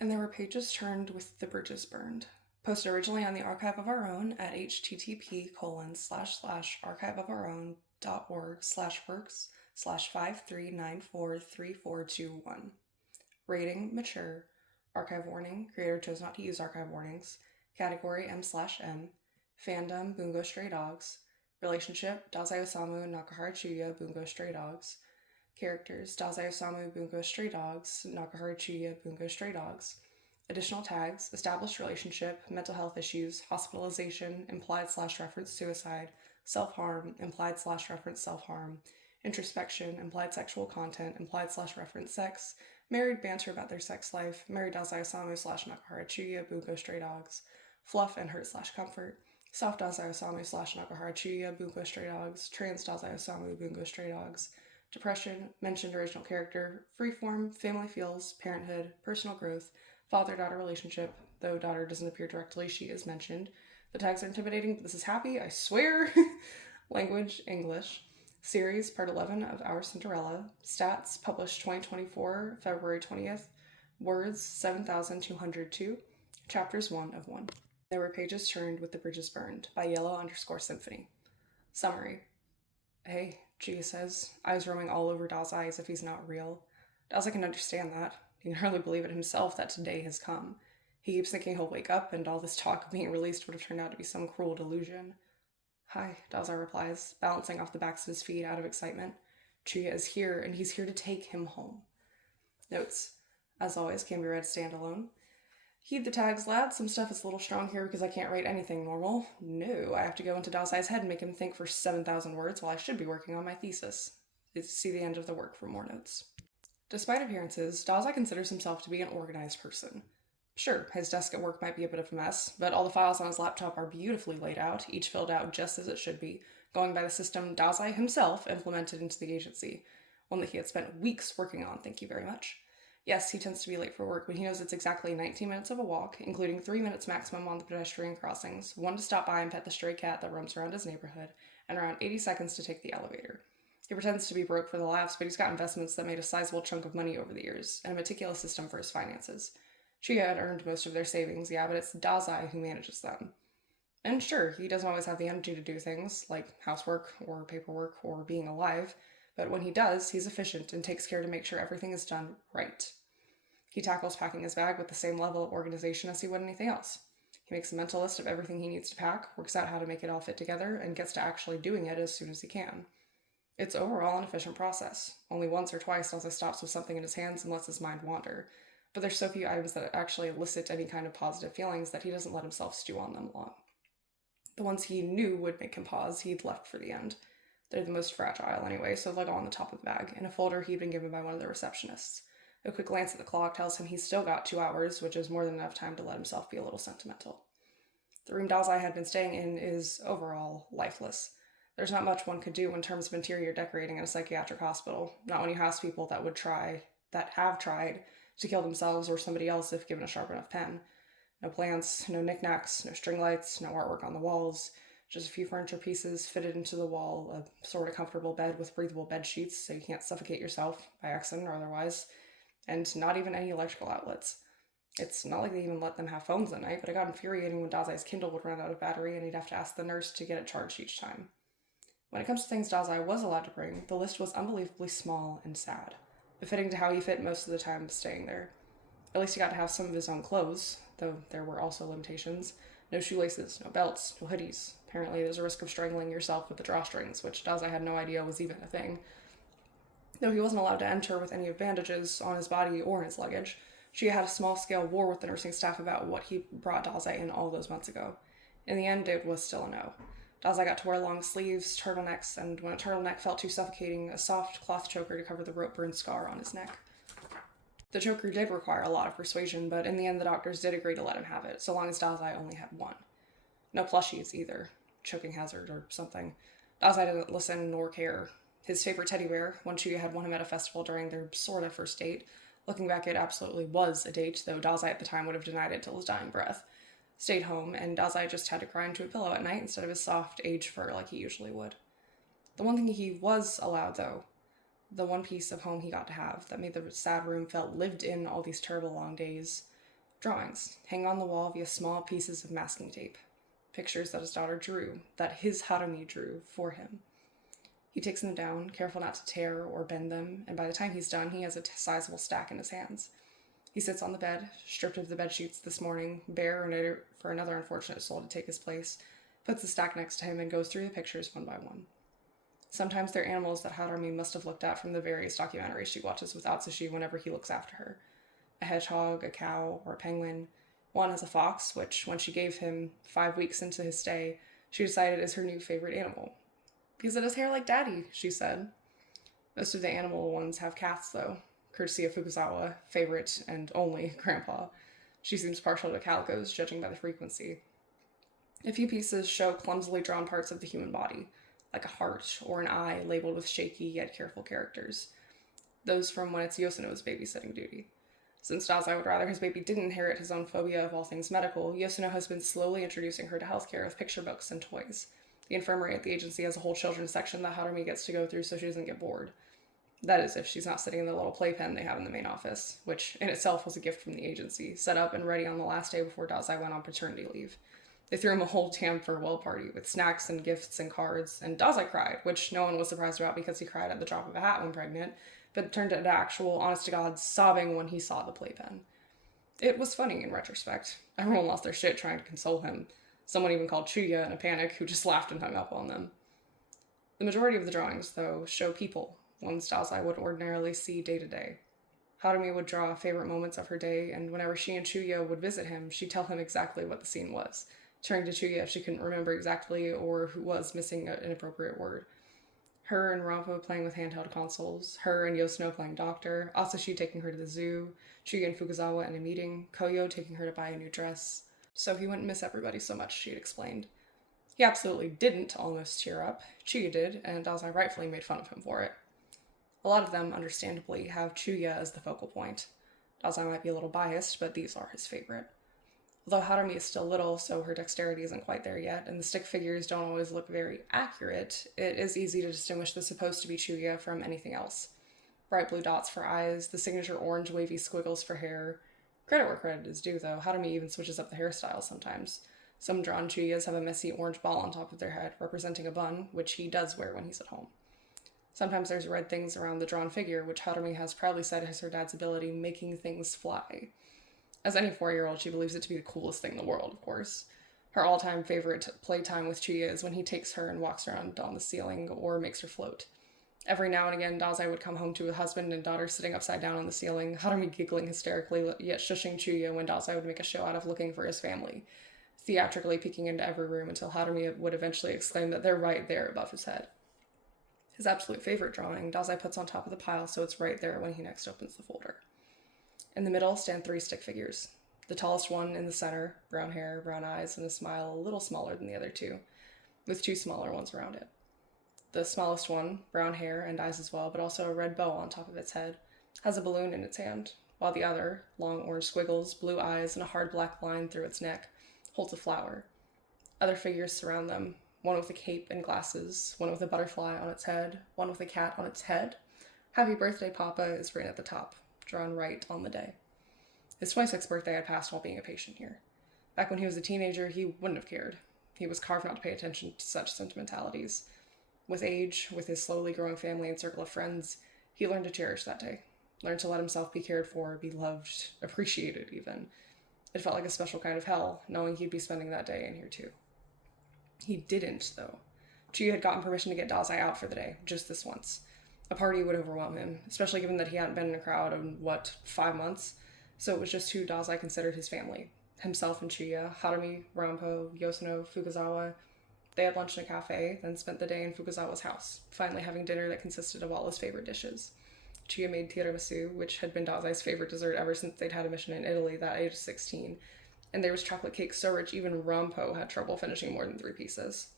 And there were pages turned with the bridges burned. Posted originally on the Archive of Our Own at http://archiveofourown.org/works/539434421. Rating, mature. Archive warning. Creator chose not to use archive warnings. Category M/M. Fandom, Bungo Stray Dogs. Relationship, Dazai Osamu, Nakahara Chuya, Bungo Stray Dogs. Characters, Dazai Osamu, Bungo Stray Dogs, Nakahara Chuya, Bungo Stray Dogs. Additional tags, established relationship, mental health issues, hospitalization, implied/reference suicide, self-harm, implied/reference self-harm, introspection, implied sexual content, implied/reference sex, married banter about their sex life, married Dazai Osamu/Nakahara Chuya, Bungo Stray Dogs, fluff and hurt/comfort, soft Dazai Osamu/Nakahara Chuya, Bungo Stray Dogs, trans Dazai Osamu, Bungo Stray Dogs, depression, mentioned original character, freeform, family feels, parenthood, personal growth, father-daughter relationship, though daughter doesn't appear directly, she is mentioned. The tags are intimidating, but this is happy, I swear. Language, English. Series, part 11 of Our Cinderella. Stats, published 2024, February 20th. Words, 7,202. Chapters 1 of 1. There were pages turned with the bridges burned, by Yellow_Symphony. Summary. Hey, Gia says, eyes roaming all over Dazai as if he's not real. Dazai can understand that. He can hardly believe it himself that today has come. He keeps thinking he'll wake up and all this talk of being released would have turned out to be some cruel delusion. Hi, Dazai replies, balancing off the backs of his feet out of excitement. Chia is here, and he's here to take him home. Notes. As always, can be read standalone. Heed the tags, lad. Some stuff is a little strong here because I can't write anything normal. No, I have to go into Dazai's head and make him think for 7,000 words while I should be working on my thesis. See the end of the work for more notes. Despite appearances, Dazai considers himself to be an organized person. Sure, his desk at work might be a bit of a mess, but all the files on his laptop are beautifully laid out, each filled out just as it should be, going by the system Dazai himself implemented into the agency, one that he had spent weeks working on, thank you very much. Yes, he tends to be late for work, but he knows it's exactly 19 minutes of a walk, including 3 minutes maximum on the pedestrian crossings, 1 to stop by and pet the stray cat that roams around his neighborhood, and around 80 seconds to take the elevator. He pretends to be broke for the laughs, but he's got investments that made a sizable chunk of money over the years, and a meticulous system for his finances. Chia had earned most of their savings, yeah, but it's Dazai who manages them. And sure, he doesn't always have the energy to do things, like housework, or paperwork, or being alive, but when he does, he's efficient and takes care to make sure everything is done right. He tackles packing his bag with the same level of organization as he would anything else. He makes a mental list of everything he needs to pack, works out how to make it all fit together, and gets to actually doing it as soon as he can. It's overall an efficient process. Only once or twice Dazai stops with something in his hands and lets his mind wander, but there's so few items that actually elicit any kind of positive feelings that he doesn't let himself stew on them long. The ones he knew would make him pause, he'd left for the end. They're the most fragile anyway, so they'll go on the top of the bag, in a folder he'd been given by one of the receptionists. A quick glance at the clock tells him he's still got 2 hours, which is more than enough time to let himself be a little sentimental. The room Dazai had been staying in is, overall, lifeless. There's not much one could do in terms of interior decorating in a psychiatric hospital, not when you house people that have tried, to kill themselves or somebody else if given a sharp enough pen. No plants, no knickknacks, no string lights, no artwork on the walls, just a few furniture pieces fitted into the wall, a sort of comfortable bed with breathable bed sheets so you can't suffocate yourself, by accident or otherwise, and not even any electrical outlets. It's not like they even let them have phones at night, but it got infuriating when Dazai's Kindle would run out of battery and he'd have to ask the nurse to get it charged each time. When it comes to things Dazai was allowed to bring, the list was unbelievably small and sad, befitting to how he fit most of the time staying there. At least he got to have some of his own clothes, though there were also limitations. No shoelaces, no belts, no hoodies. Apparently there's a risk of strangling yourself with the drawstrings, which Dazai had no idea was even a thing. Though he wasn't allowed to enter with any of bandages on his body or in his luggage, she had a small-scale war with the nursing staff about what he brought Dazai in all those months ago. In the end, it was still a no. Dazai got to wear long sleeves, turtlenecks, and when a turtleneck felt too suffocating, a soft cloth choker to cover the rope burn scar on his neck. The choker did require a lot of persuasion, but in the end the doctors did agree to let him have it, so long as Dazai only had one. No plushies either. Choking hazard or something. Dazai didn't listen nor care. His favorite teddy bear, one Chuya had won him at a festival during their sort of first date. Looking back, it absolutely was a date, though Dazai at the time would have denied it till his dying breath. Stayed home, and Dazai just had to cry into a pillow at night instead of his soft age fur like he usually would. The one thing he was allowed, though, the one piece of home he got to have that made the sad room felt lived in all these terrible long days, Drawings hang on the wall via small pieces of masking tape. Pictures that his daughter drew, that his Harumi drew for him. He takes them down, careful not to tear or bend them, and by the time he's done, he has a sizable stack in his hands. He sits on the bed, stripped of the bed sheets this morning, bare and ready for another unfortunate soul to take his place, puts the stack next to him, and goes through the pictures one by one. Sometimes they're animals that Harumi must have looked at from the various documentaries she watches with Atsushi whenever he looks after her. A hedgehog, a cow, or a penguin. One is a fox, which, when she gave him 5 weeks into his stay, she decided is her new favorite animal. Because it has hair like Daddy, she said. Most of the animal ones have cats, though, courtesy of Fukuzawa, favorite and only grandpa. She seems partial to calicos, judging by the frequency. A few pieces show clumsily drawn parts of the human body, like a heart or an eye labeled with shaky yet careful characters. Those from when it's Yosuno's babysitting duty. Since Dazai would rather his baby didn't inherit his own phobia of all things medical, Yosuno has been slowly introducing her to healthcare with picture books and toys. The infirmary at the agency has a whole children's section that Harumi gets to go through so she doesn't get bored. That is, if she's not sitting in the little playpen they have in the main office, which in itself was a gift from the agency, set up and ready on the last day before Dazai went on paternity leave. They threw him a whole damn farewell party with snacks and gifts and cards, and Dazai cried, which no one was surprised about because he cried at the drop of a hat when pregnant, but turned into actual, honest-to-God sobbing when he saw the playpen. It was funny in retrospect. Everyone lost their shit trying to console him. Someone even called Chuya in a panic, who just laughed and hung up on them. The majority of the drawings, though, show people, ones Dazai would ordinarily see day to day. Harumi would draw favorite moments of her day, and whenever she and Chuya would visit him, she'd tell him exactly what the scene was, turning to Chuya if she couldn't remember exactly or who was missing an appropriate word. Her and Rampo playing with handheld consoles, her and Yosuno playing doctor, Asashi taking her to the zoo, Chuya and Fukuzawa in a meeting, Koyo taking her to buy a new dress. So he wouldn't miss everybody so much, she'd explained. He absolutely didn't almost cheer up. Chuya did, and Dazai rightfully made fun of him for it. A lot of them, understandably, have Chuya as the focal point. Dazai might be a little biased, but these are his favorite. Although Harumi is still little, so her dexterity isn't quite there yet, and the stick figures don't always look very accurate, it is easy to distinguish the supposed to be Chuya from anything else. Bright blue dots for eyes, the signature orange wavy squiggles for hair. Credit where credit is due, though. Harumi even switches up the hairstyle sometimes. Some drawn Chuyas have a messy orange ball on top of their head, representing a bun, which he does wear when he's at home. Sometimes there's red things around the drawn figure, which Harumi has proudly said is her dad's ability, making things fly. As any 4-year-old, she believes it to be the coolest thing in the world, of course. Her all-time favorite playtime with Chuya is when he takes her and walks around on the ceiling or makes her float. Every now and again, Dazai would come home to a husband and daughter sitting upside down on the ceiling, Harumi giggling hysterically, yet shushing Chuya when Dazai would make a show out of looking for his family, theatrically peeking into every room until Harumi would eventually exclaim that they're right there above his head. His absolute favorite drawing, Dazai puts on top of the pile so it's right there when he next opens the folder. In the middle stand 3 stick figures. The tallest one in the center, brown hair, brown eyes, and a smile a little smaller than the other 2, with 2 smaller ones around it. The smallest one, brown hair and eyes as well, but also a red bow on top of its head, has a balloon in its hand, while the other, long orange squiggles, blue eyes, and a hard black line through its neck, holds a flower. Other figures surround them, one with a cape and glasses, one with a butterfly on its head, one with a cat on its head. Happy Birthday, Papa is written at the top, drawn right on the day. His 26th birthday had passed while being a patient here. Back when he was a teenager, he wouldn't have cared. He was carved not to pay attention to such sentimentalities. With age, with his slowly growing family and circle of friends, he learned to cherish that day. Learned to let himself be cared for, be loved, appreciated even. It felt like a special kind of hell, knowing he'd be spending that day in here too. He didn't, though. Chuya had gotten permission to get Dazai out for the day, just this once. A party would overwhelm him, especially given that he hadn't been in a crowd in, 5 months? So it was just who Dazai considered his family. Himself and Chuya, Harumi, Rampo, Yosuno, Fukuzawa. They had lunch in a cafe, then spent the day in Fukuzawa's house, finally having dinner that consisted of all his favorite dishes. Chuya made tiramisu, which had been Dazai's favorite dessert ever since they'd had a mission in Italy that age of 16, and there was chocolate cake so rich even Rampo had trouble finishing more than 3 pieces.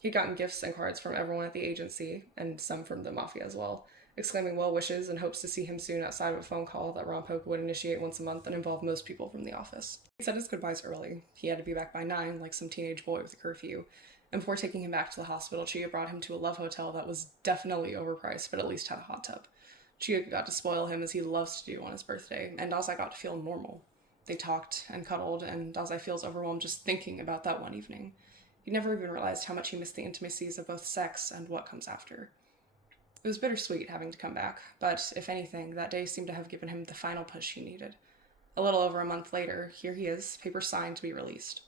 He'd gotten gifts and cards from everyone at the agency, and some from the Mafia as well, exclaiming well wishes and hopes to see him soon outside of a phone call that Rampo would initiate once a month and involve most people from the office. He said his goodbyes early. He had to be back by 9, like some teenage boy with a curfew, and before taking him back to the hospital, Chuya brought him to a love hotel that was definitely overpriced, but at least had a hot tub. Chuya got to spoil him as he loves to do on his birthday, and Dazai got to feel normal. They talked and cuddled, and Dazai feels overwhelmed just thinking about that one evening. He never even realized how much he missed the intimacies of both sex and what comes after. It was bittersweet having to come back, but if anything, that day seemed to have given him the final push he needed. A little over a month later, here he is, papers signed to be released.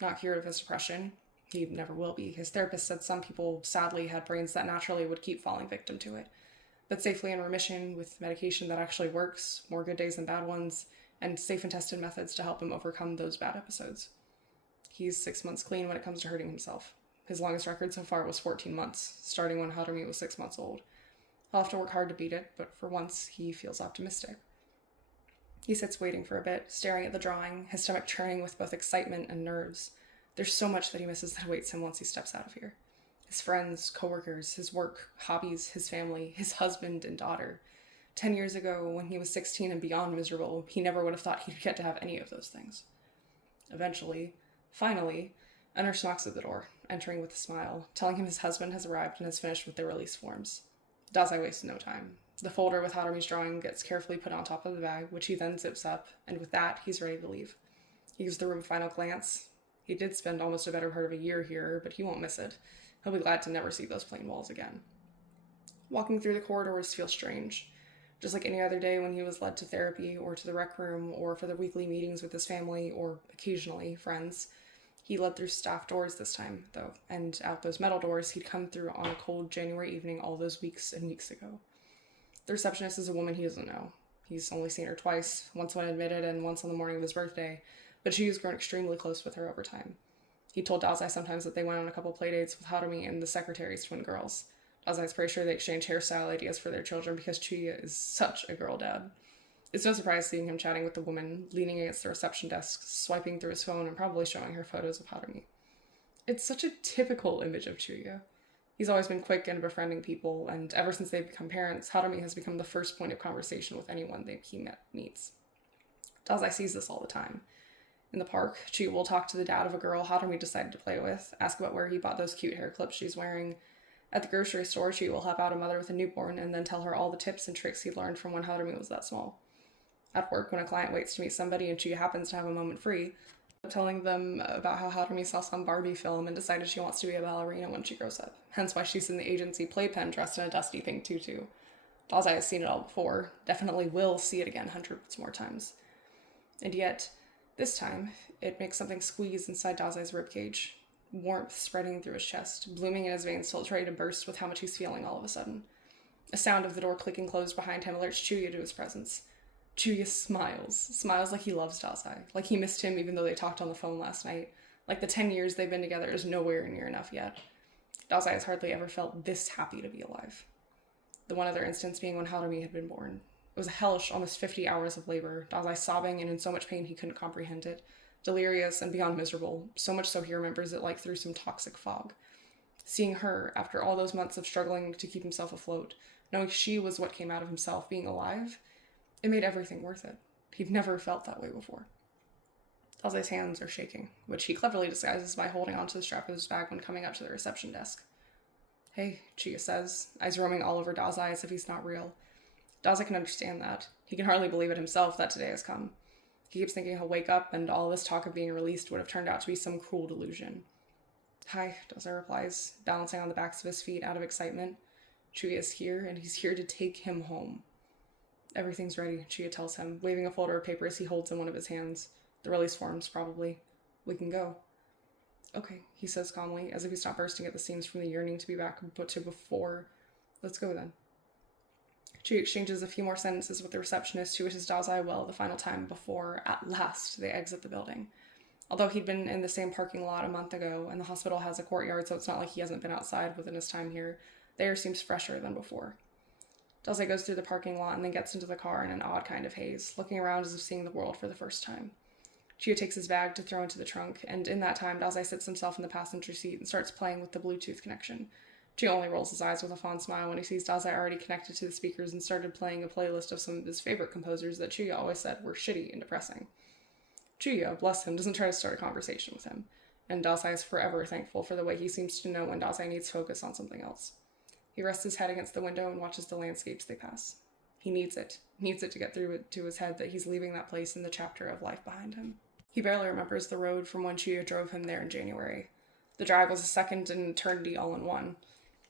Not cured of his depression. He never will be. His therapist said some people, sadly, had brains that naturally would keep falling victim to it. But safely in remission, with medication that actually works, more good days than bad ones, and safe and tested methods to help him overcome those bad episodes. He's 6 months clean when it comes to hurting himself. His longest record so far was 14 months, starting when Harumi was 6 months old. He'll have to work hard to beat it, but for once, he feels optimistic. He sits waiting for a bit, staring at the drawing, his stomach churning with both excitement and nerves. There's so much that he misses that awaits him once he steps out of here. His friends, coworkers, his work, hobbies, his family, his husband and daughter. 10 years ago, when he was 16 and beyond miserable, he never would have thought he'd get to have any of those things. Eventually, finally, a nurse knocks at the door, entering with a smile, telling him his husband has arrived and has finished with their release forms. Dazai wastes no time. The folder with Harumi's drawing gets carefully put on top of the bag, which he then zips up, and with that, he's ready to leave. He gives the room a final glance. He did spend almost a better part of a year here, but he won't miss it. He'll be glad to never see those plain walls again. Walking through the corridors feels strange. Just like any other day when he was led to therapy or to the rec room or for the weekly meetings with his family or, occasionally, friends, he led through staff doors this time, though, and out those metal doors he'd come through on a cold January evening all those weeks and weeks ago. The receptionist is a woman he doesn't know. He's only seen her twice, once when admitted and once on the morning of his birthday, but she has grown extremely close with her over time. He told Dazai sometimes that they went on a couple playdates with Harumi and the secretary's twin girls. Dazai's pretty sure they exchange hairstyle ideas for their children because Chuya is such a girl dad. It's no surprise seeing him chatting with the woman, leaning against the reception desk, swiping through his phone and probably showing her photos of Harumi. It's such a typical image of Chuya. He's always been quick in befriending people, and ever since they've become parents, Harumi has become the first point of conversation with anyone he meets. Dazai sees this all the time. In the park, Chuya will talk to the dad of a girl Harumi decided to play with, ask about where he bought those cute hair clips she's wearing. At the grocery store, Chuya will help out a mother with a newborn and then tell her all the tips and tricks he'd learned from when Harumi was that small. At work, when a client waits to meet somebody and Chuya happens to have a moment free, telling them about how Harumi saw some Barbie film and decided she wants to be a ballerina when she grows up, hence why she's in the agency playpen dressed in a dusty pink tutu. Dazai has seen it all before, definitely will see it again hundreds more times. And yet, this time, it makes something squeeze inside Dazai's ribcage, warmth spreading through his chest, blooming in his veins till it's ready to burst with how much he's feeling all of a sudden. A sound of the door clicking closed behind him alerts Chuya to his presence. Chuya smiles like he loves Dazai, like he missed him even though they talked on the phone last night, like the 10 years they've been together is nowhere near enough yet. Dazai has hardly ever felt this happy to be alive. The one other instance being when Harumi had been born. It was a hellish, almost 50 hours of labor, Dazai sobbing and in so much pain he couldn't comprehend it, delirious and beyond miserable, so much so he remembers it like through some toxic fog. Seeing her, after all those months of struggling to keep himself afloat, knowing she was what came out of himself being alive, it made everything worth it. He'd never felt that way before. Dazai's hands are shaking, which he cleverly disguises by holding onto the strap of his bag when coming up to the reception desk. Hey, Chuya says, eyes roaming all over Dazai as if he's not real. Dazai can understand that. He can hardly believe it himself that today has come. He keeps thinking he'll wake up and all this talk of being released would have turned out to be some cruel delusion. Hi, Dazai replies, balancing on the backs of his feet out of excitement. Chuya is here, and he's here to take him home. Everything's ready, Chuya tells him, waving a folder of papers he holds in one of his hands. The release forms, probably. We can go. Okay, he says calmly, as if he's not bursting at the seams from the yearning to be back but to before. Let's go then. Chuya exchanges a few more sentences with the receptionist who wishes Dazai well the final time before, at last, they exit the building. Although he'd been in the same parking lot a month ago, and the hospital has a courtyard so it's not like he hasn't been outside within his time here, the air seems fresher than before. Dazai goes through the parking lot and then gets into the car in an odd kind of haze, looking around as if seeing the world for the first time. Chuya takes his bag to throw into the trunk, and in that time, Dazai sits himself in the passenger seat and starts playing with the Bluetooth connection. Chuya only rolls his eyes with a fond smile when he sees Dazai already connected to the speakers and started playing a playlist of some of his favorite composers that Chuya always said were shitty and depressing. Chuya, bless him, doesn't try to start a conversation with him, and Dazai is forever thankful for the way he seems to know when Dazai needs focus on something else. He rests his head against the window and watches the landscapes they pass. He needs it. Needs it to get through it to his head that he's leaving that place in the chapter of life behind him. He barely remembers the road from when Chuya drove him there in January. The drive was a second and eternity all in one.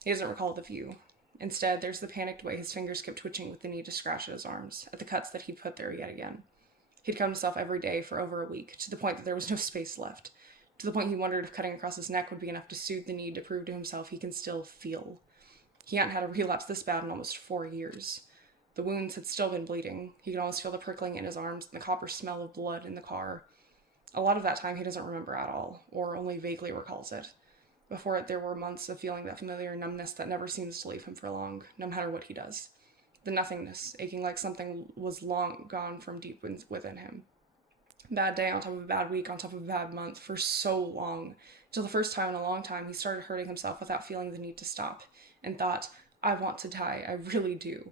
He doesn't recall the view. Instead, there's the panicked way his fingers kept twitching with the need to scratch at his arms, at the cuts that he'd put there yet again. He'd come to himself every day for over a week, to the point that there was no space left. To the point he wondered if cutting across his neck would be enough to soothe the need to prove to himself he can still feel. He hadn't had a relapse this bad in almost 4 years. The wounds had still been bleeding. He could almost feel the prickling in his arms and the copper smell of blood in the car. A lot of that time he doesn't remember at all, or only vaguely recalls it. Before it, there were months of feeling that familiar numbness that never seems to leave him for long, no matter what he does. The nothingness, aching like something was long gone from deep within him. Bad day on top of a bad week on top of a bad month for so long, till the first time in a long time he started hurting himself without feeling the need to stop, and thought, I want to die, I really do.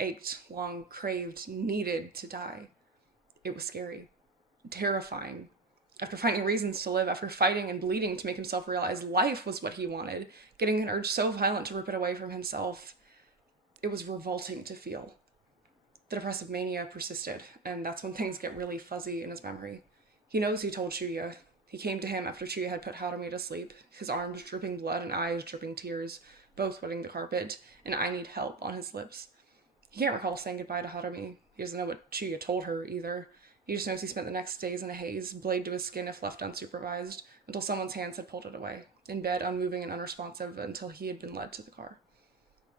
Ached, long, craved, needed to die. It was scary. Terrifying. After finding reasons to live, after fighting and bleeding to make himself realize life was what he wanted, getting an urge so violent to rip it away from himself, it was revolting to feel. The depressive mania persisted, and that's when things get really fuzzy in his memory. He knows he told Chuya. He came to him after Chuya had put Harume to sleep, his arms dripping blood and eyes dripping tears, both wetting the carpet, and I need help on his lips. He can't recall saying goodbye to Harume. He doesn't know what Chuya told her, either. He just knows he spent the next days in a haze, blade to his skin if left unsupervised, until someone's hands had pulled it away, in bed, unmoving and unresponsive, until he had been led to the car.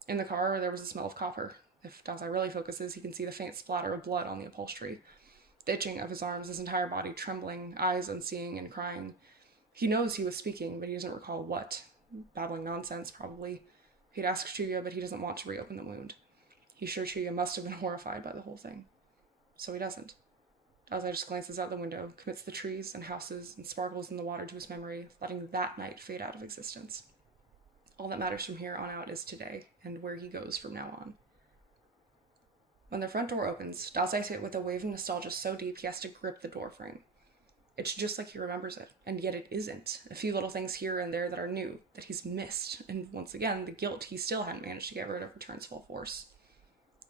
In the car, there was a smell of copper. If Dazai really focuses, he can see the faint splatter of blood on the upholstery. The itching of his arms, his entire body trembling, eyes unseeing and crying. He knows he was speaking, but he doesn't recall what. Babbling nonsense, probably. He'd ask Chuya, but he doesn't want to reopen the wound. He's sure Chuya must have been horrified by the whole thing. So he doesn't. Dazai just glances out the window, commits the trees and houses and sparkles in the water to his memory, letting that night fade out of existence. All that matters from here on out is today, and where he goes from now on. When the front door opens, Dazai's hit with a wave of nostalgia so deep he has to grip the door frame. It's just like he remembers it, and yet it isn't. A few little things here and there that are new, that he's missed, and once again, the guilt he still hadn't managed to get rid of returns full force.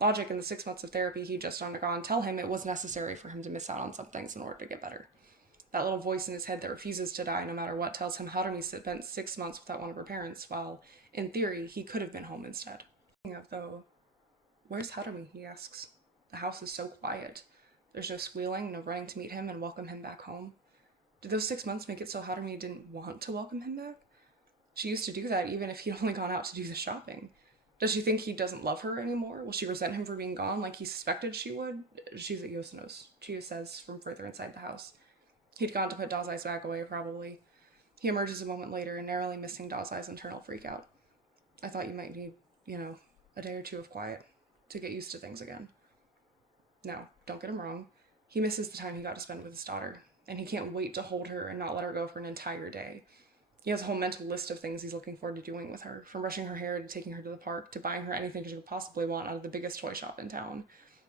Logic and the 6 months of therapy he'd just undergone tell him it was necessary for him to miss out on some things in order to get better. That little voice in his head that refuses to die no matter what tells him Harume spent 6 months without one of her parents, while, in theory, he could have been home instead. Though, where's Harume, he asks. The house is so quiet. There's no squealing, no running to meet him and welcome him back home. Did those 6 months make it so Harume didn't want to welcome him back? She used to do that even if he'd only gone out to do the shopping. Does she think he doesn't love her anymore? Will she resent him for being gone like he suspected she would? She's at Yosuno's, Chuya says from further inside the house. He'd gone to put Dazai's bag away, probably. He emerges a moment later, narrowly missing Dazai's internal freakout. I thought you might need, a day or two of quiet to get used to things again. Now, don't get him wrong. He misses the time he got to spend with his daughter, and he can't wait to hold her and not let her go for an entire day. He has a whole mental list of things he's looking forward to doing with her, from brushing her hair to taking her to the park to buying her anything she could possibly want out of the biggest toy shop in town.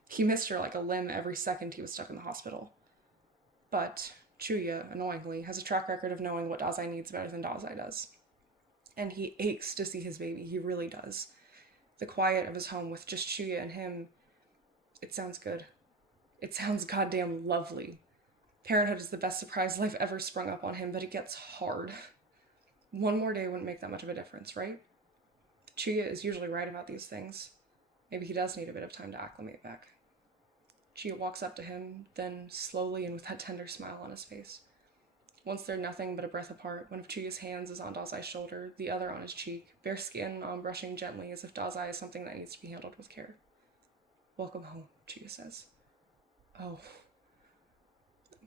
He missed her like a limb every second he was stuck in the hospital. But Chuya, annoyingly, has a track record of knowing what Dazai needs better than Dazai does. And he aches to see his baby, he really does. The quiet of his home with just Chuya and him, it sounds good. It sounds goddamn lovely. Parenthood is the best surprise life ever sprung up on him, but it gets hard. One more day wouldn't make that much of a difference, right? Chuya is usually right about these things. Maybe he does need a bit of time to acclimate back. Chuya walks up to him, then slowly and with that tender smile on his face. Once they're nothing but a breath apart, one of Chuya's hands is on Dazai's shoulder, the other on his cheek, bare skin on brushing gently as if Dazai is something that needs to be handled with care. Welcome home, Chuya says. Oh.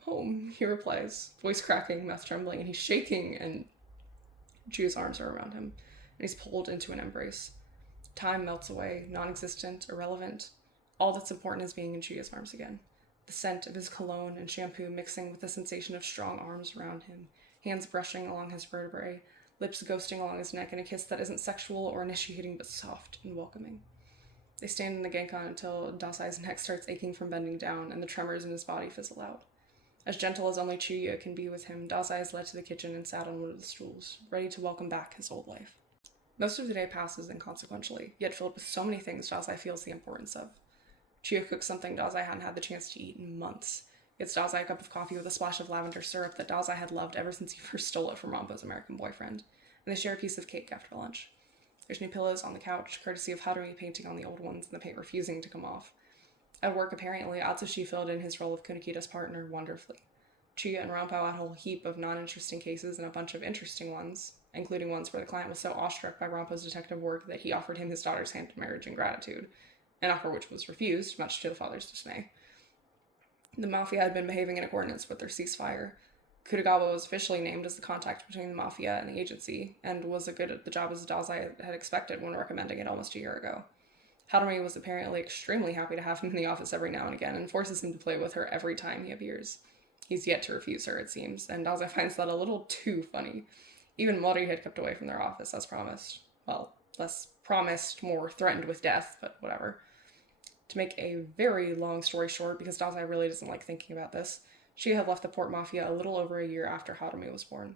Home, he replies, voice cracking, mouth trembling, and he's shaking, and Chuya's arms are around him, and he's pulled into an embrace. Time melts away, non-existent, irrelevant. All that's important is being in Chuya's arms again. The scent of his cologne and shampoo mixing with the sensation of strong arms around him, hands brushing along his vertebrae, lips ghosting along his neck in a kiss that isn't sexual or initiating but soft and welcoming. They stand in the Genkan until Dazai's neck starts aching from bending down and the tremors in his body fizzle out. As gentle as only Chuya can be with him, Dazai is led to the kitchen and sat on one of the stools, ready to welcome back his old life. Most of the day passes inconsequentially, yet filled with so many things Dazai feels the importance of. Chiyo cooked something Dazai hadn't had the chance to eat in months. It's Dazai a cup of coffee with a splash of lavender syrup that Dazai had loved ever since he first stole it from Rampo's American boyfriend, and they share a piece of cake after lunch. There's new pillows on the couch, courtesy of Harumi painting on the old ones and the paint refusing to come off. At work, apparently, Atsushi filled in his role of Kunikita's partner wonderfully. Chiya and Rampo had a whole heap of non-interesting cases and a bunch of interesting ones, including ones where the client was so awestruck by Rampo's detective work that he offered him his daughter's hand in marriage in gratitude, an offer which was refused, much to the father's dismay. The Mafia had been behaving in accordance with their ceasefire. Kutagawa was officially named as the contact between the Mafia and the agency, and was as good at the job as Dazai had expected when recommending it almost a year ago. Harumi was apparently extremely happy to have him in the office every now and again, and forces him to play with her every time he appears. He's yet to refuse her, it seems, and Dazai finds that a little too funny. Even Mori had kept away from their office, as promised. Well, less promised, more threatened with death, but whatever. To make a very long story short, because Dazai really doesn't like thinking about this, she had left the Port Mafia a little over a year after Harumi was born.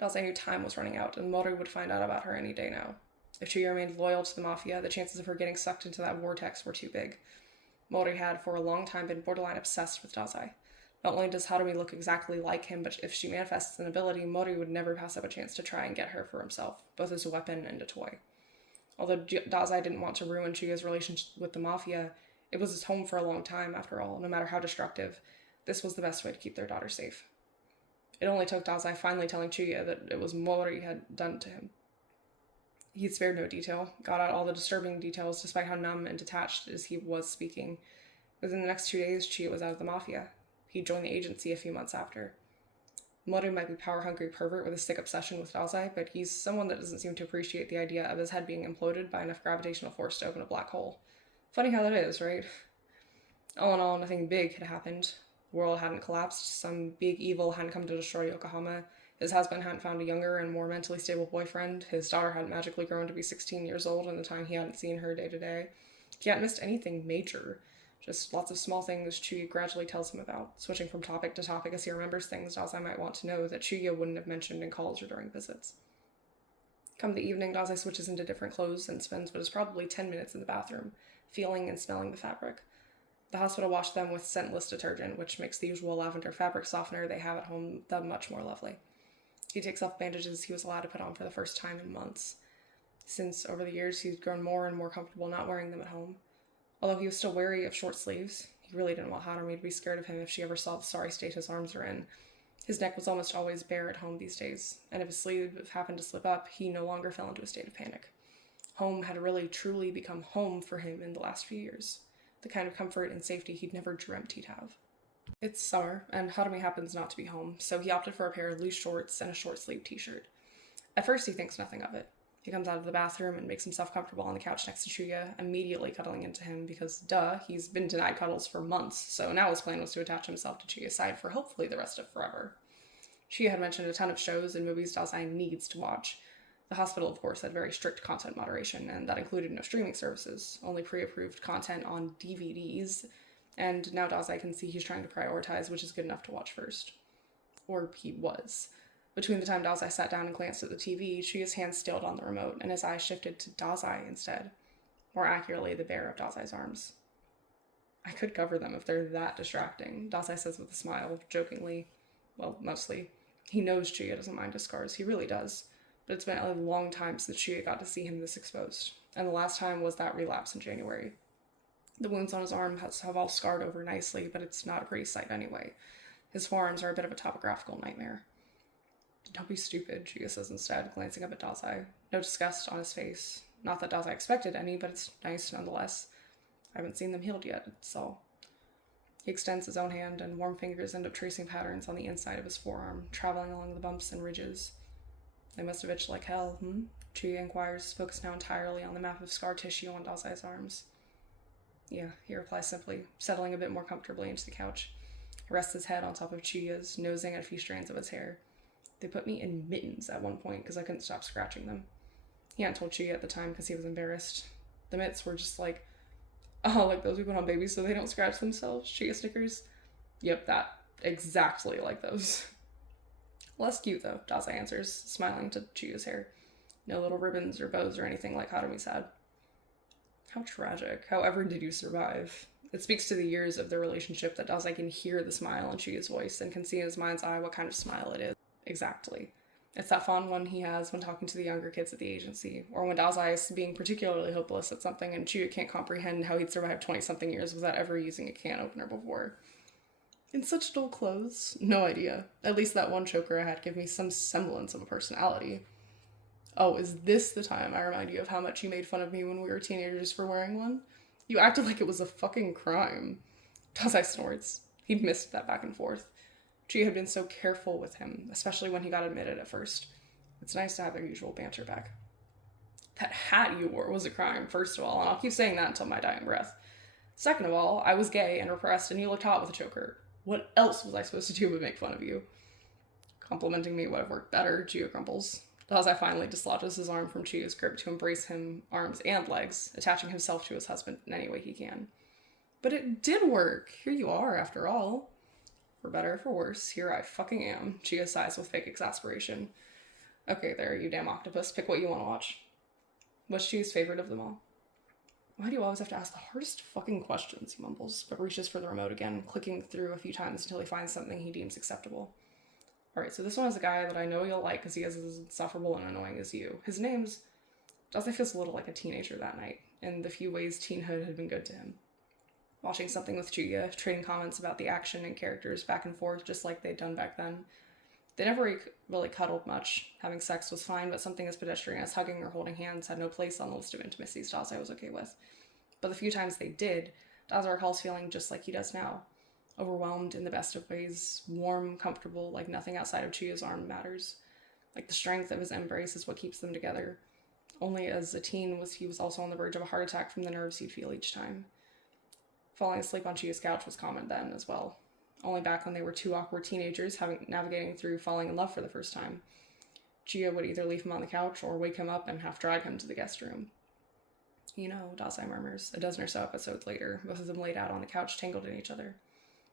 Dazai knew time was running out, and Mori would find out about her any day now. If she remained loyal to the Mafia, the chances of her getting sucked into that vortex were too big. Mori had, for a long time, been borderline obsessed with Dazai. Not only does Harumi look exactly like him, but if she manifests an ability, Mori would never pass up a chance to try and get her for himself, both as a weapon and a toy. Although Dazai didn't want to ruin Chiya's relationship with the Mafia, it was his home for a long time, after all, no matter how destructive. This was the best way to keep their daughter safe. It only took Dazai finally telling Chiya that it was Mori had done to him. He spared no detail, got out all the disturbing details despite how numb and detached as he was speaking. Within the next 2 days, Chiya was out of the Mafia. He joined the agency a few months after. Mori might be a power-hungry pervert with a sick obsession with Dazai, but he's someone that doesn't seem to appreciate the idea of his head being imploded by enough gravitational force to open a black hole. Funny how that is, right? All in all, nothing big had happened. The world hadn't collapsed, some big evil hadn't come to destroy Yokohama, his husband hadn't found a younger and more mentally stable boyfriend, his daughter hadn't magically grown to be 16 years old in the time he hadn't seen her day to day. He hadn't missed anything major. Just lots of small things Chuya gradually tells him about, switching from topic to topic as he remembers things Dazai might want to know that Chuya wouldn't have mentioned in calls or during visits. Come the evening, Dazai switches into different clothes and spends what is probably 10 minutes in the bathroom, feeling and smelling the fabric. The hospital washed them with scentless detergent, which makes the usual lavender fabric softener they have at home that much more lovely. He takes off bandages he was allowed to put on for the first time in months. Since, over the years, he'd grown more and more comfortable not wearing them at home. Although he was still wary of short sleeves, he really didn't want Harumi to be scared of him if she ever saw the sorry state his arms were in. His neck was almost always bare at home these days, and if his sleeve happened to slip up, he no longer fell into a state of panic. Home had really, truly become home for him in the last few years. The kind of comfort and safety he'd never dreamt he'd have. It's summer, and Harumi happens not to be home, so he opted for a pair of loose shorts and a short-sleeved t-shirt. At first, he thinks nothing of it. He comes out of the bathroom and makes himself comfortable on the couch next to Chuya, immediately cuddling into him because, duh, he's been denied cuddles for months, so now his plan was to attach himself to Chuya's side for hopefully the rest of forever. Chuya had mentioned a ton of shows and movies Dazai needs to watch. The hospital, of course, had very strict content moderation, and that included no streaming services, only pre-approved content on DVDs, and now Dazai can see he's trying to prioritize which is good enough to watch first. Or he was. Between the time Dazai sat down and glanced at the TV, Chuya's hands stilled on the remote, and his eyes shifted to Dazai instead. More accurately, the bear of Dazai's arms. I could cover them if they're that distracting, Dazai says with a smile, jokingly. Well, mostly. He knows Chuya doesn't mind his scars, he really does. But it's been a long time since Chuya got to see him this exposed, and the last time was that relapse in January. The wounds on his arm have all scarred over nicely, but it's not a pretty sight anyway. His forearms are a bit of a topographical nightmare. Don't be stupid, Chuya says instead, glancing up at Dazai. No disgust on his face. Not that Dazai expected any, but it's nice nonetheless. I haven't seen them healed yet, it's all. He extends his own hand, and warm fingers end up tracing patterns on the inside of his forearm, traveling along the bumps and ridges. They must have itched like hell, Chuya inquires, focused now entirely on the map of scar tissue on Dazai's arms. Yeah, he replies simply, settling a bit more comfortably into the couch. He rests his head on top of Chuya's, nosing at a few strands of his hair. They put me in mittens at one point because I couldn't stop scratching them. He hadn't told Chuya at the time because he was embarrassed. The mitts were just like, oh, like those we put on babies so they don't scratch themselves, Chuya snickers. Yep, that. Exactly like those. Less cute though, Dazai answers, smiling to Chuya's hair. No little ribbons or bows or anything like Harumi's had. How tragic. However did you survive? It speaks to the years of their relationship that Dazai can hear the smile in Chuya's voice and can see in his mind's eye what kind of smile it is. Exactly. It's that fond one he has when talking to the younger kids at the agency, or when Dazai is being particularly hopeless at something and Chuya can't comprehend how he'd survived 20-something years without ever using a can opener before. In such dull clothes? No idea. At least that one choker I had gave me some semblance of a personality. Oh, is this the time I remind you of how much you made fun of me when we were teenagers for wearing one? You acted like it was a fucking crime. Dazai snorts. He missed that back and forth. Chuya had been so careful with him, especially when he got admitted at first. It's nice to have their usual banter back. That hat you wore was a crime, first of all, and I'll keep saying that until my dying breath. Second of all, I was gay and repressed, and you looked hot with a choker. What else was I supposed to do but make fun of you? Complimenting me would have worked better, Chuya grumbles. Dazai finally dislodges his arm from Chuya's grip to embrace him, arms and legs, attaching himself to his husband in any way he can. But it did work. Here you are, after all. For better or for worse, here I fucking am, Chuya sighs with fake exasperation. Okay, there, you damn octopus. Pick what you want to watch. What's Chuya's favorite of them all? Why do you always have to ask the hardest fucking questions, he mumbles, but reaches for the remote again, clicking through a few times until he finds something he deems acceptable. Alright, so this one is a guy that I know you'll like because he is as insufferable and annoying as you. His name's... Dazai feels a little like a teenager that night, in the few ways teenhood had been good to him. Watching something with Chuya, trading comments about the action and characters back and forth just like they'd done back then. They never really cuddled much. Having sex was fine, but something as pedestrian as hugging or holding hands had no place on the list of intimacies Dazai was okay with. But the few times they did, Dazai recalls feeling just like he does now. Overwhelmed in the best of ways, warm, comfortable, like nothing outside of Chuya's arm matters. Like the strength of his embrace is what keeps them together. Only as a teen he was also on the verge of a heart attack from the nerves he'd feel each time. Falling asleep on Chuya's couch was common then as well. Only back when they were two awkward teenagers navigating through falling in love for the first time. Chuya would either leave him on the couch or wake him up and half drag him to the guest room. You know, Dazai murmurs, a dozen or so episodes later, both of them laid out on the couch tangled in each other.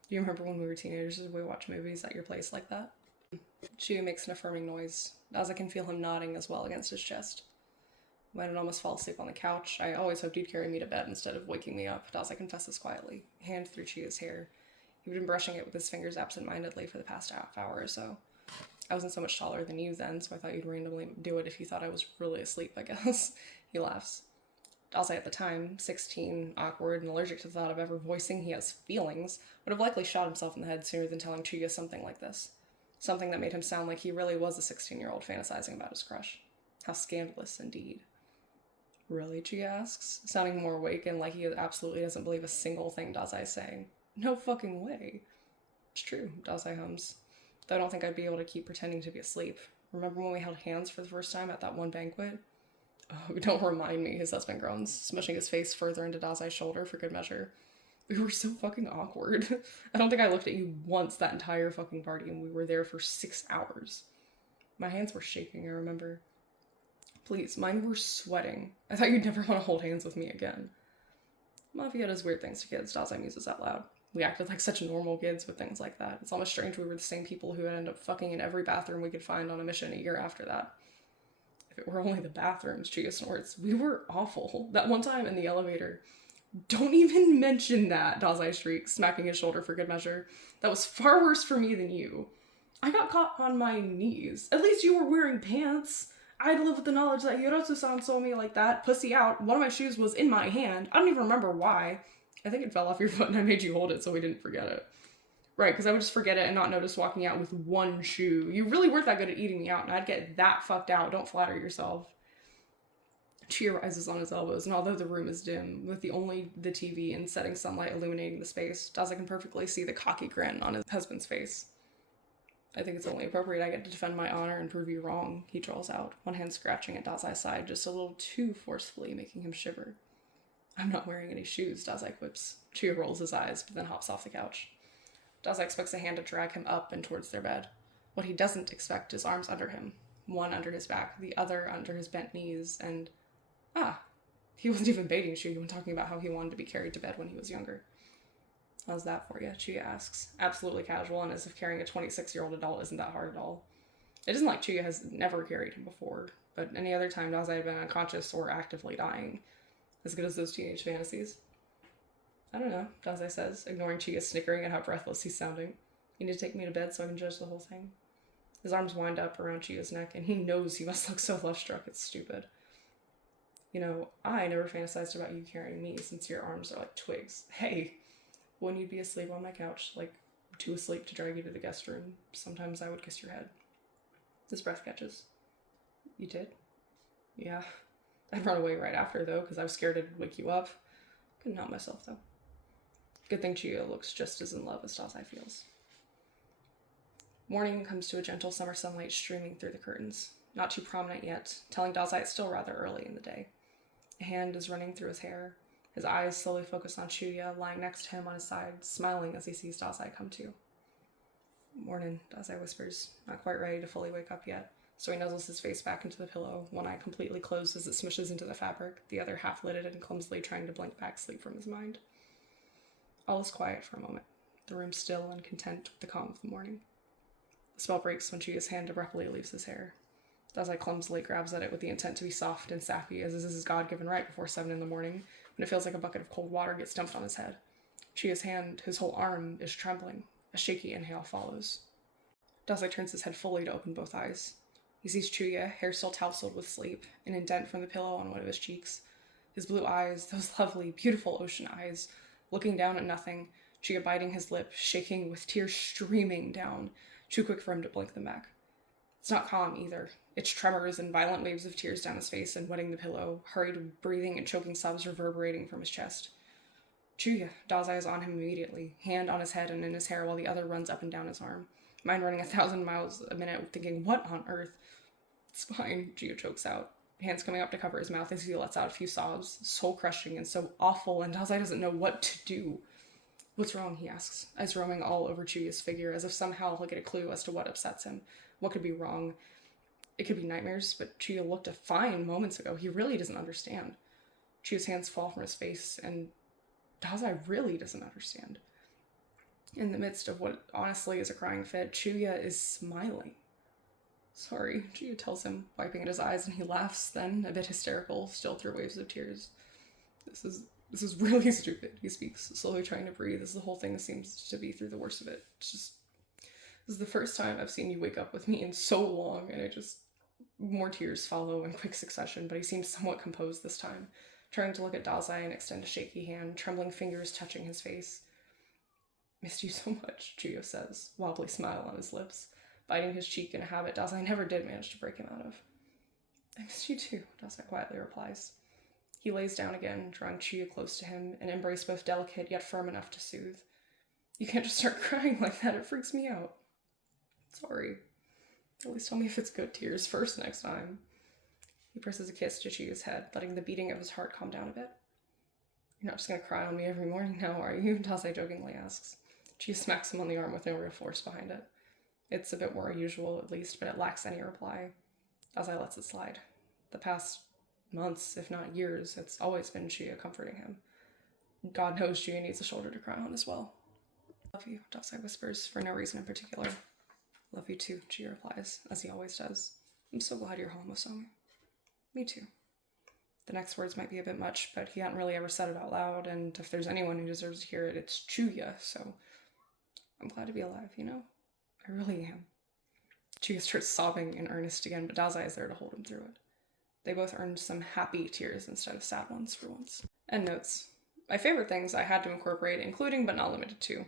Do you remember when we were teenagers and we watched movies at your place like that? Chuya makes an affirming noise. Dazai can feel him nodding as well against his chest. When I'd almost fall asleep on the couch, I always hoped he'd carry me to bed instead of waking me up, Dazai confesses quietly, hand through Chuya's hair. He'd been brushing it with his fingers absent-mindedly for the past half hour or so. I wasn't so much taller than you then, so I thought you'd randomly do it if you thought I was really asleep, I guess. He laughs. Dazai at the time, 16, awkward, and allergic to the thought of ever voicing he has feelings, would have likely shot himself in the head sooner than telling Chuya something like this. Something that made him sound like he really was a 16-year-old fantasizing about his crush. How scandalous, indeed. Really, Chuya asks, sounding more awake and like he absolutely doesn't believe a single thing Dazai is saying. No fucking way. It's true, Dazai hums. Though I don't think I'd be able to keep pretending to be asleep. Remember when we held hands for the first time at that one banquet? Oh, don't remind me, his husband groans, smushing his face further into Dazai's shoulder for good measure. We were so fucking awkward. I don't think I looked at you once that entire fucking party, and we were there for 6 hours. My hands were shaking, I remember. Please, mine were sweating. I thought you'd never want to hold hands with me again. Mafia does weird things to kids, Dazai muses out loud. We acted like such normal kids with things like that. It's almost strange we were the same people who would end up fucking in every bathroom we could find on a mission a year after that. If it were only the bathrooms, Chuya snorts. We were awful. That one time in the elevator. Don't even mention that, Dazai shrieks, smacking his shoulder for good measure. That was far worse for me than you. I got caught on my knees. At least you were wearing pants. I had to live with the knowledge that Hirozu-san saw me like that, pussy out. One of my shoes was in my hand. I don't even remember why. I think it fell off your foot and I made you hold it so we didn't forget it. Right, because I would just forget it and not notice walking out with one shoe. You really weren't that good at eating me out, and I'd get that fucked out. Don't flatter yourself. Chuya rises on his elbows, and although the room is dim, with only the TV and setting sunlight illuminating the space, Dazai can perfectly see the cocky grin on his husband's face. I think it's only appropriate I get to defend my honor and prove you wrong, he drawls out, one hand scratching at Dazai's side just a little too forcefully, making him shiver. I'm not wearing any shoes, Dazai quips. Chuya rolls his eyes, but then hops off the couch. Dazai expects a hand to drag him up and towards their bed. What he doesn't expect is arms under him, one under his back, the other under his bent knees, and... he wasn't even baiting Chuya when talking about how he wanted to be carried to bed when he was younger. How's that for you? Chuya asks, absolutely casual and as if carrying a 26-year-old adult isn't that hard at all. It isn't like Chuya has never carried him before, but any other time Dazai had been unconscious or actively dying. As good as those teenage fantasies. I don't know, Dazai says, ignoring Chia's snickering at how breathless he's sounding. You need to take me to bed so I can judge the whole thing. His arms wind up around Chia's neck, and he knows he must look so love-struck, it's stupid. You know, I never fantasized about you carrying me since your arms are like twigs. Hey, when you'd be asleep on my couch, like too asleep to drag you to the guest room, sometimes I would kiss your head. His breath catches. You did? Yeah. I'd run away right after, though, because I was scared it'd wake you up. Couldn't help myself, though. Good thing Chia looks just as in love as Dazai feels. Morning comes to a gentle summer sunlight streaming through the curtains. Not too prominent yet, telling Dazai it's still rather early in the day. A hand is running through his hair. His eyes slowly focus on Chuya, lying next to him on his side, smiling as he sees Dazai come to. Morning, Dazai whispers, not quite ready to fully wake up yet, so he nuzzles his face back into the pillow, one eye completely closed as it smushes into the fabric, the other half-lidded and clumsily trying to blink back sleep from his mind. All is quiet for a moment, the room still and content with the calm of the morning. The spell breaks when Chuya's hand abruptly leaves his hair. Dazai clumsily grabs at it with the intent to be soft and sappy, as is his God-given right before 7 in the morning, when it feels like a bucket of cold water gets dumped on his head. Chuya's hand, his whole arm, is trembling. A shaky inhale follows. Dazai turns his head fully to open both eyes. He sees Chuya, hair still tousled with sleep, an indent from the pillow on one of his cheeks. His blue eyes, those lovely, beautiful ocean eyes, looking down at nothing, Chuya biting his lip, shaking with tears streaming down, too quick for him to blink them back. It's not calm either. It's tremors and violent waves of tears down his face and wetting the pillow, hurried breathing and choking sobs reverberating from his chest. Chuya, Dazai is on him immediately, hand on his head and in his hair while the other runs up and down his arm. Mind running 1,000 miles a minute, thinking, what on earth? It's fine, Chuya chokes out, hands coming up to cover his mouth as he lets out a few sobs, soul-crushing and so awful, and Dazai doesn't know what to do. What's wrong, he asks, eyes roaming all over Chuya's figure, as if somehow he'll get a clue as to what upsets him. What could be wrong? It could be nightmares, but Chuya looked fine moments ago. He really doesn't understand. Chuya's hands fall from his face, and Dazai really doesn't understand. In the midst of what honestly is a crying fit, Chuya is smiling. Sorry, Chuya tells him, wiping at his eyes, and he laughs, then, a bit hysterical, still through waves of tears. This is really stupid, he speaks, slowly trying to breathe as the whole thing seems to be through the worst of it. This is the first time I've seen you wake up with me in so long, and more tears follow in quick succession, but he seems somewhat composed this time, trying to look at Dazai and extend a shaky hand, trembling fingers touching his face. Missed you so much, Chuya says, wobbly smile on his lips, biting his cheek in a habit Dazai never did manage to break him out of. I missed you too, Dazai quietly replies. He lays down again, drawing Chuya close to him, an embrace both delicate yet firm enough to soothe. You can't just start crying like that, it freaks me out. Sorry. At least tell me if it's good tears first next time. He presses a kiss to Chuya's head, letting the beating of his heart calm down a bit. You're not just gonna cry on me every morning now, are you? Dazai jokingly asks. Chuya smacks him on the arm with no real force behind it. It's a bit more unusual, at least, but it lacks any reply. Dazai lets it slide. The past months, if not years, it's always been Chuya comforting him. God knows Chuya needs a shoulder to cry on as well. Love you, Dazai whispers, for no reason in particular. Love you too, Chuya replies, as he always does. I'm so glad you're home, Osamu. Me too. The next words might be a bit much, but he hadn't really ever said it out loud, and if there's anyone who deserves to hear it, it's Chuya, so I'm glad to be alive, you know? I really am. Chuya starts sobbing in earnest again, but Dazai is there to hold him through it. They both earned some happy tears instead of sad ones for once. Endnotes. My favorite things I had to incorporate, including but not limited to: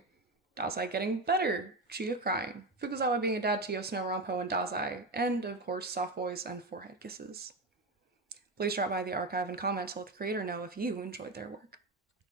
Dazai getting better, Chuya crying, Fukuzawa being a dad to Yoshino, Rampo, and Dazai, and, of course, soft boys and forehead kisses. Please drop by the archive and comment to let the creator know if you enjoyed their work.